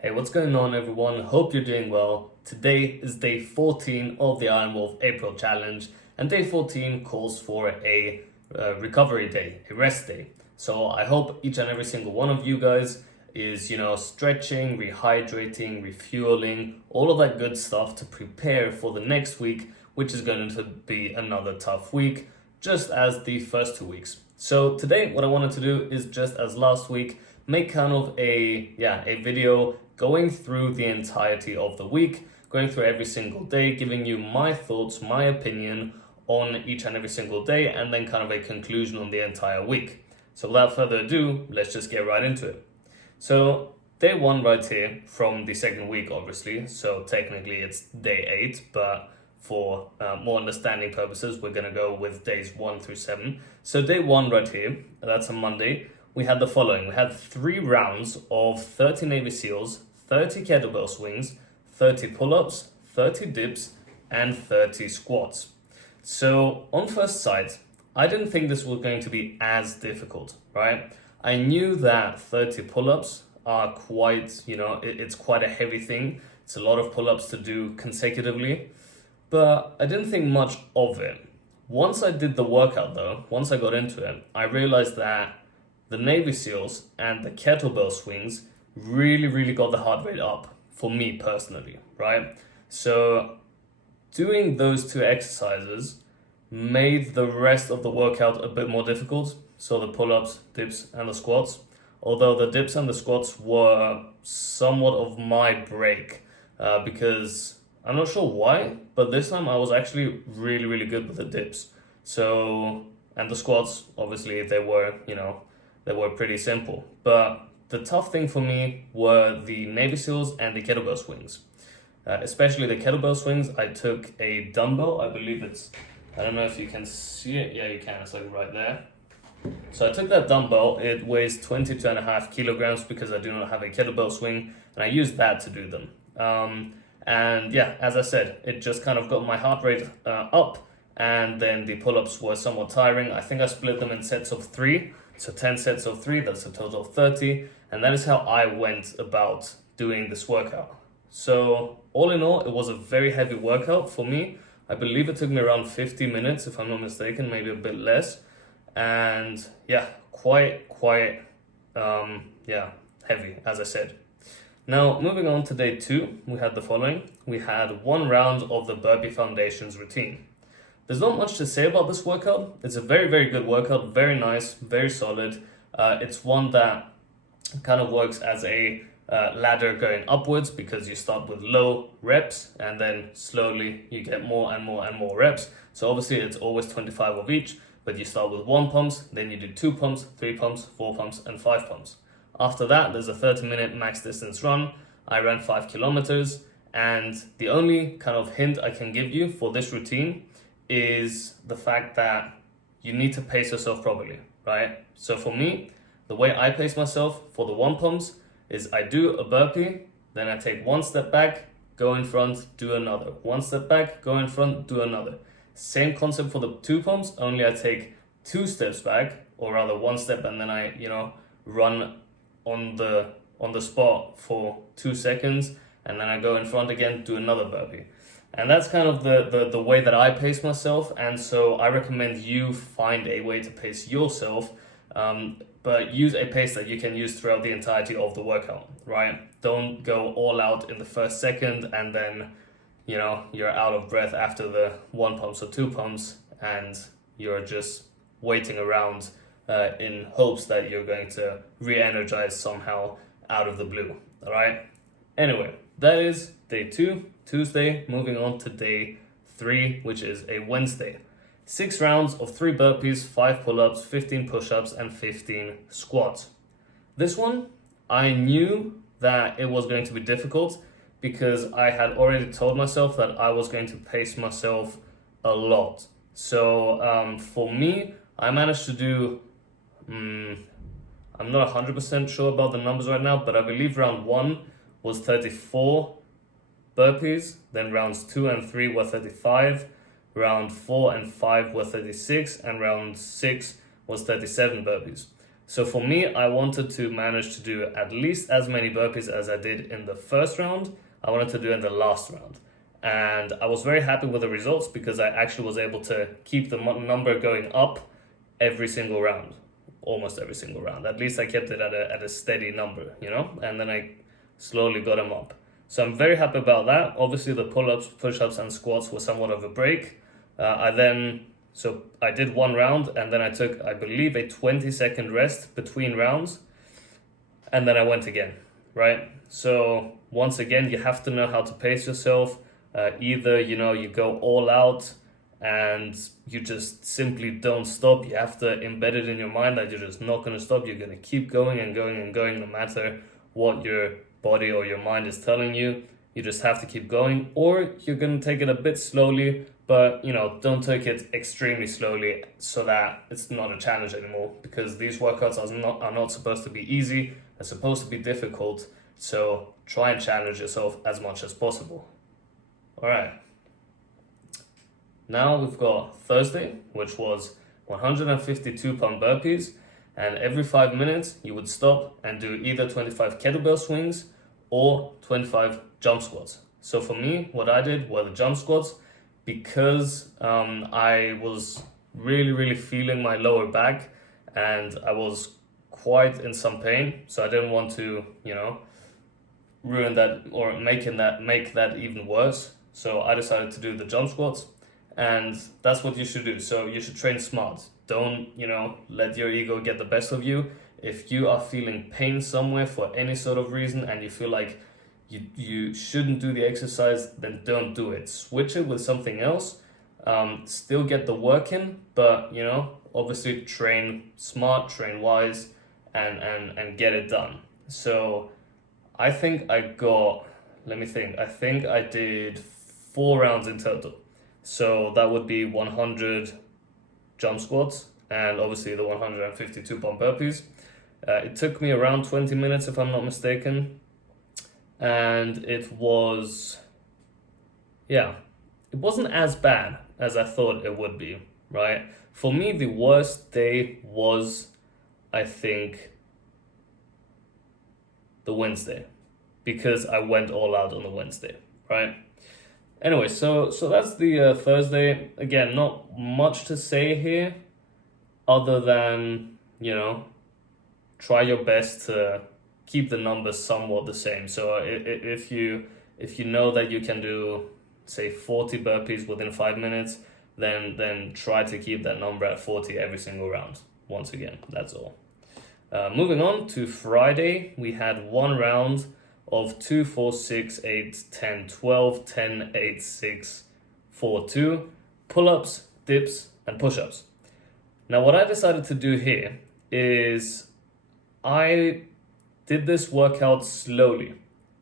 Hey, what's going on everyone? Hope you're doing well. Today is day 14 of the Iron Wolf April Challenge, and day 14 calls for a recovery day, a rest day. So I hope each and every single one of you guys is, stretching, rehydrating, refueling, all of that good stuff to prepare for the next week, which is going to be another tough week, just as the first 2 weeks. So today, what I wanted to do is just as last week, make kind of a video going through the entirety of the week, going through every single day, giving you my thoughts, my opinion on each and every single day, and then kind of a conclusion on the entire week. So without further ado, let's just get right into it. So day 1 right here from the second week, obviously, so technically it's day 8, but for more understanding purposes, we're going to go with days 1 through 7. So day 1 right here, that's a Monday, we had the following. We had 3 rounds of 30 Navy SEALs, 30 kettlebell swings, 30 pull-ups, 30 dips, and 30 squats. So on first sight, I didn't think this was going to be as difficult, right? I knew that 30 pull-ups are quite, it's quite a heavy thing. It's a lot of pull-ups to do consecutively, but I didn't think much of it. Once I did the workout though, once I got into it, I realized that the Navy SEALs and the kettlebell swings really got the heart rate up for me personally, right? So doing those 2 exercises made the rest of the workout a bit more difficult. So the pull-ups, dips, and the squats. Although the dips and the squats were somewhat of my break because I'm not sure why, but this time I was actually really good with the dips. So, and the squats, obviously they were pretty simple. But the tough thing for me were the Navy SEALs and the kettlebell swings. Especially the kettlebell swings, I took a dumbbell. I believe I don't know if you can see it. Yeah, you can. It's like right there. So I took that dumbbell. It weighs 22.5 kilograms because I do not have a kettlebell swing, and I used that to do them. And yeah, as I said, it just kind of got my heart rate up, and then the pull-ups were somewhat tiring. I think I split them in sets of 3. So 10 sets of 3, that's a total of 30. And that is how I went about doing this workout. So all in all, it was a very heavy workout for me. I believe it took me around 50 minutes, if I'm not mistaken, maybe a bit less. And yeah, quite heavy, as I said. Now, moving on to day 2, we had the following. We had 1 round of the Burpee Foundations routine. There's not much to say about this workout. It's a very good workout, very nice, very solid. It's one that kind of works as a ladder going upwards because you start with low reps and then slowly you get more and more reps. So obviously it's always 25 of each, but you start with 1 pumps, then you do 2 pumps, 3 pumps, 4 pumps, and 5 pumps. After that, there's a 30-minute max distance run. I ran 5 kilometers, and the only kind of hint I can give you for this routine is the fact that you need to pace yourself properly, right? So for me, the way I pace myself for the 1 pumps is I do a burpee, then I take 1 step back, go in front, do another. 1 step back, go in front, do another. Same concept for the 2 pumps, only I take 2 steps back, or rather 1 step, and then I, run on the spot for 2 seconds, and then I go in front again, do another burpee. And that's kind of the way that I pace myself, and so I recommend you find a way to pace yourself, but use a pace that you can use throughout the entirety of the workout, right? Don't go all out in the first second and then, you're out of breath after the 1 pumps or 2 pumps, and you're just waiting around in hopes that you're going to re-energize somehow out of the blue, all right? Anyway, that is day 2, Tuesday. Moving on to day 3, which is a Wednesday. 6 rounds of 3 burpees, 5 pull-ups, 15 push-ups, and 15 squats. This one, I knew that it was going to be difficult because I had already told myself that I was going to pace myself a lot. So for me, I managed to do, I'm not 100% sure about the numbers right now, but I believe round 1 was 34 burpees, then rounds 2 and 3 were 35, round 4 and 5 were 36, and round 6 was 37 burpees. So for me, I wanted to manage to do at least as many burpees as I did in the first round. I wanted to do in the last round. And I was very happy with the results because I actually was able to keep the number going up every single round, almost every single round. At least I kept it at a steady number, you know, and then I slowly got them up. So I'm very happy about that. Obviously the pull-ups, push-ups and squats were somewhat of a break. So I did one round and then I took, I believe, a 20-second rest between rounds, and then I went again, right? So once again, you have to know how to pace yourself. Either, you know, you go all out and you just simply don't stop. You have to embed it in your mind that you're just not going to stop. You're going to keep going and going and going no matter what your body or your mind is telling you. You just have to keep going, or you're going to take it a bit slowly, but, you know, don't take it extremely slowly so that it's not a challenge anymore, because these workouts are not supposed to be easy. They're supposed to be difficult. So try and challenge yourself as much as possible. All right. Now we've got Thursday, which was 152 pump burpees, and every 5 minutes you would stop and do either 25 kettlebell swings or 25 jump squats. So for me, what I did were the jump squats, because I was really feeling my lower back and I was quite in some pain. So I didn't want to, you know, ruin that or make that even worse. So I decided to do the jump squats, and that's what you should do. So you should train smart. Don't, you know, let your ego get the best of you. If you are feeling pain somewhere for any sort of reason and you feel like you shouldn't do the exercise, then don't do it. Switch it with something else. Still get the work in, but, you know, obviously train smart, train wise, and get it done. So I think I got, let me think, I think I did 4 rounds in total. So that would be 100 jump squats and obviously the 152 pump burpees. It took me around 20 minutes if I'm not mistaken. And it was, yeah, it wasn't as bad as I thought it would be, right? For me, the worst day was, I think, the Wednesday, because I went all out on the Wednesday, right? Anyway, so that's the Thursday. Again, not much to say here other than, you know, try your best to keep the numbers somewhat the same. So if you know that you can do, say, 40 burpees within 5 minutes, then try to keep that number at 40 every single round. Once again, that's all. Moving on to Friday, we had one round of 2, 4, 6, 8, 10, 12, 10, 8, 6, 4, 2, pull-ups, dips, and push-ups. Now, what I decided to do here is I did this workout slowly,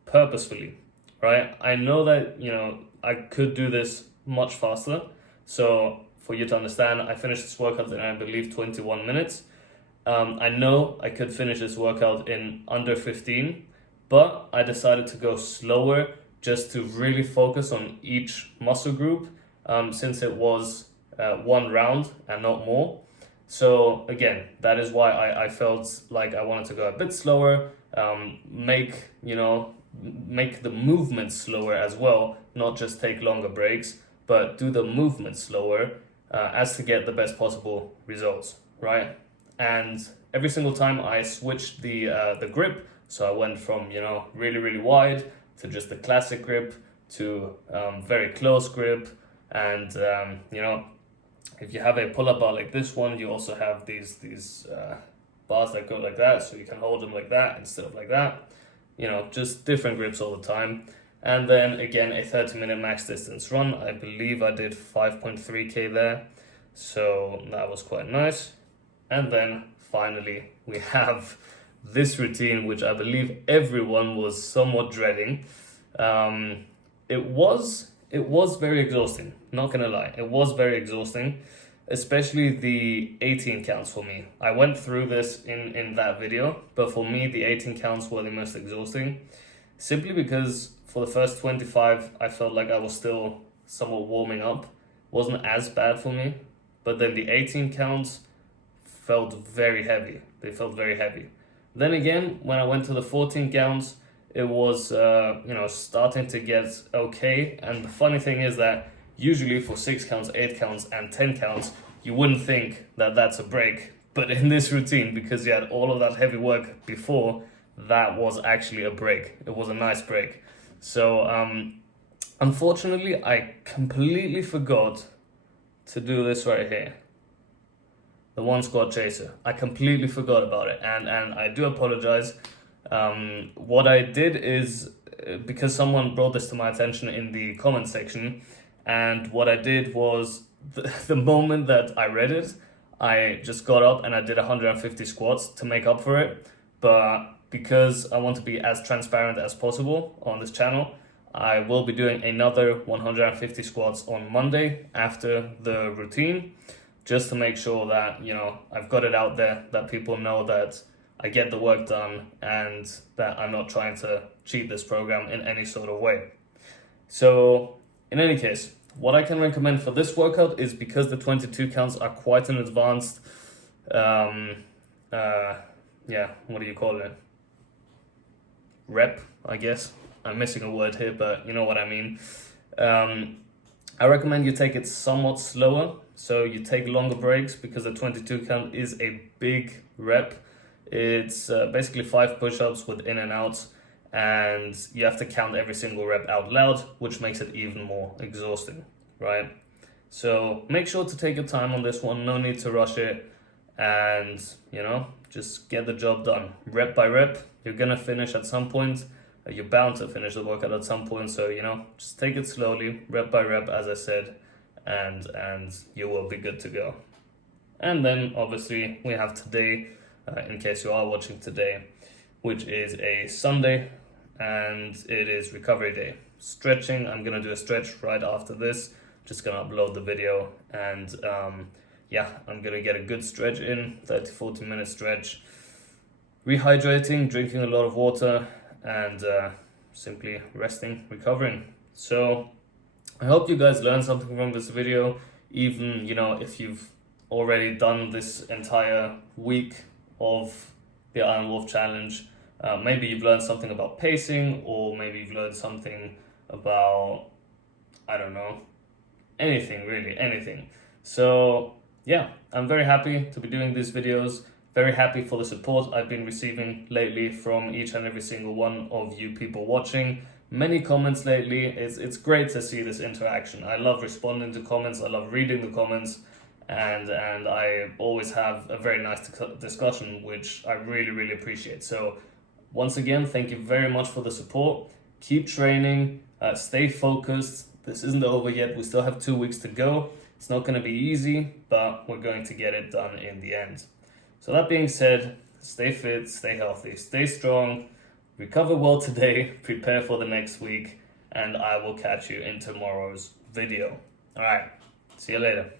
purposefully, right? I know that, you know, I could do this much faster. So for you to understand, I finished this workout in, I believe, 21 minutes. I know I could finish this workout in under 15, but I decided to go slower just to really focus on each muscle group, since it was 1 round and not more. So again, that is why I felt like I wanted to go a bit slower, make the movement slower as well, not just take longer breaks, but do the movement slower as to get the best possible results, right? And every single time I switched the grip, so I went from, you know, really wide to just the classic grip to very close grip, and you know, if you have a pull-up bar like this one, you also have these bars that go like that, so you can hold them like that instead of like that. You know, just different grips all the time. And then again, a 30-minute max distance run. I believe I did 5.3k there, so that was quite nice. And then finally, we have this routine, which I believe everyone was somewhat dreading. It was very exhausting, not gonna lie. It was very exhausting, especially the 18 counts for me. I went through this in that video, but for me, the 18 counts were the most exhausting, simply because for the first 25, I felt like I was still somewhat warming up. Wasn't as bad for me, but then the 18 counts felt very heavy. They felt very heavy. Then again, when I went to the 14 counts, it was starting to get okay. And the funny thing is that usually for 6 counts, 8 counts, and 10 counts, you wouldn't think that that's a break. But in this routine, because you had all of that heavy work before, that was actually a break. It was a nice break. So unfortunately, I completely forgot to do this right here. The one squat chaser. I completely forgot about it, and I do apologize. What I did is, because someone brought this to my attention in the comment section, and what I did was, the moment that I read it, I just got up and I did 150 squats to make up for it. But because I want to be as transparent as possible on this channel, I will be doing another 150 squats on Monday after the routine, just to make sure that, I've got it out there, that people know that I get the work done and that I'm not trying to cheat this program in any sort of way. So in any case, what I can recommend for this workout is, because the 22 counts are quite an advanced, what do you call it? Rep, I guess. I'm missing a word here, but you know what I mean. I recommend you take it somewhat slower, so you take longer breaks, because the 22 count is a big rep. It's basically 5 push-ups with in and outs, and you have to count every single rep out loud, which makes it even more exhausting, right? So make sure to take your time on this one, no need to rush it, and just get the job done. Rep by rep, you're gonna finish at some point. You're bound to finish the workout at some point, so just take it slowly, rep by rep, as I said, and you will be good to go. And then obviously we have today, in case you are watching today, which is a Sunday, and it is recovery day. Stretching, I'm gonna do a stretch right after this. Just gonna upload the video, and I'm gonna get a good stretch in, 30-40 minute stretch. Rehydrating, drinking a lot of water, and simply resting, recovering. So I hope you guys learned something from this video, even if you've already done this entire week of the Iron Wolf Challenge. Maybe you've learned something about pacing, or maybe you've learned something about, I don't know, anything really, anything. So yeah, I'm very happy to be doing these videos. Very happy for the support I've been receiving lately from each and every single one of you people watching. Many comments lately. It's great to see this interaction. I love responding to comments. I love reading the comments, and I always have a very nice discussion, which I really, really appreciate. So once again, thank you very much for the support. Keep training. Stay focused. This isn't over yet. We still have 2 weeks to go. It's not going to be easy, but we're going to get it done in the end. So that being said, stay fit, stay healthy, stay strong, recover well today, prepare for the next week, and I will catch you in tomorrow's video. All right, see you later.